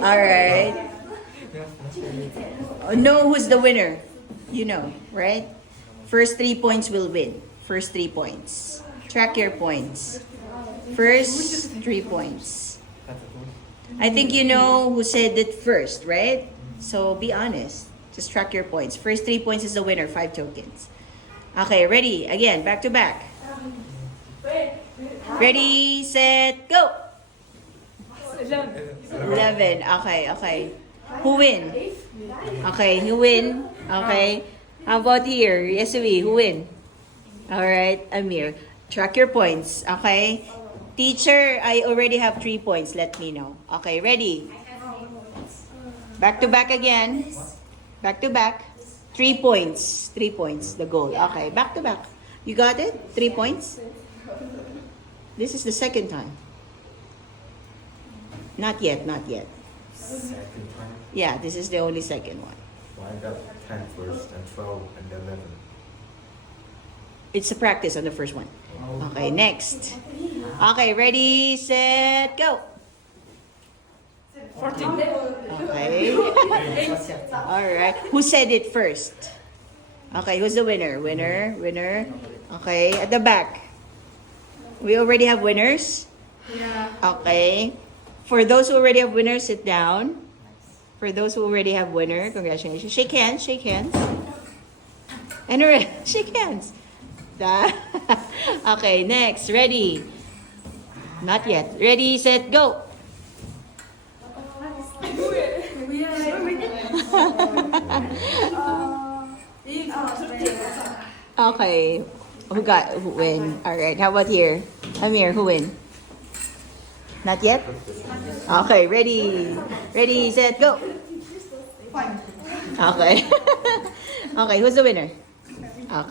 All right. Know who's the winner. You know, right? First 3 points will win. First 3 points. Track your points. First 3 points. I think you know who said it first, right? So be honest. Just track your points. First 3 points is the winner. 5 tokens. Okay, ready? Again, back to back. Ready, set, go! 11. Okay. Who win? Okay, who win? Okay. How about here? Yesui, who win? Alright, Amir. Track your points. Okay. Teacher, I already have 3 points. Let me know. Okay, ready? Back to back again. Back to back. 3 points. 3 points, the goal. Okay, back to back. You got it? 3 points? This is the second time. Not yet. Second time. Yeah, this is the only second one. Well, I got 10 first and 12 and 11. It's a practice on the first one. Okay, next. Okay, ready, set, go. 14. Okay. All right. Who said it first? Okay, who's the winner? Winner. Okay, at the back. We already have winners? Yeah. Okay. For those who already have winners, sit down. For those who already have winner, congratulations. Shake hands. And shake hands. Okay, next. Ready? Not yet. Ready, set, go. Okay. Who win? All right. How about here? Amir, who win? Not yet? Okay, ready. Ready, set, go. Okay. Okay, who's the winner? Okay.